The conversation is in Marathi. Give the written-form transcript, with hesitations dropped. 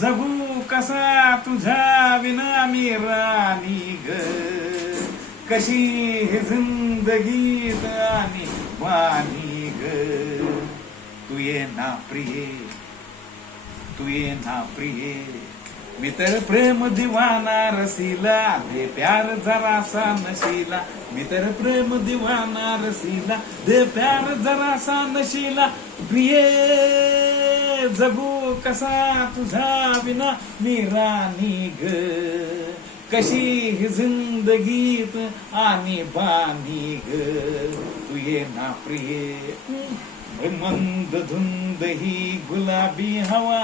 जगू कसा तुझ्या विना मी राणी ग, कशी ही जिंदगीत आणि वाणी ग. तू ये ना प्रिये, तू ये ना प्रिये, मी तर प्रेम दिवाना रसीला, दे प्यार जरासा नशीला. मी तर प्रेम दिवाना रसीला, दे प्यार जरासा नशीला. प्रिये जगू कसा तुझा विना मी राणी ग, कशी ही जिंदगीत आणि बानी ग. तू ये ना प्रिये, मंद धुंद ही गुलाबी हवा.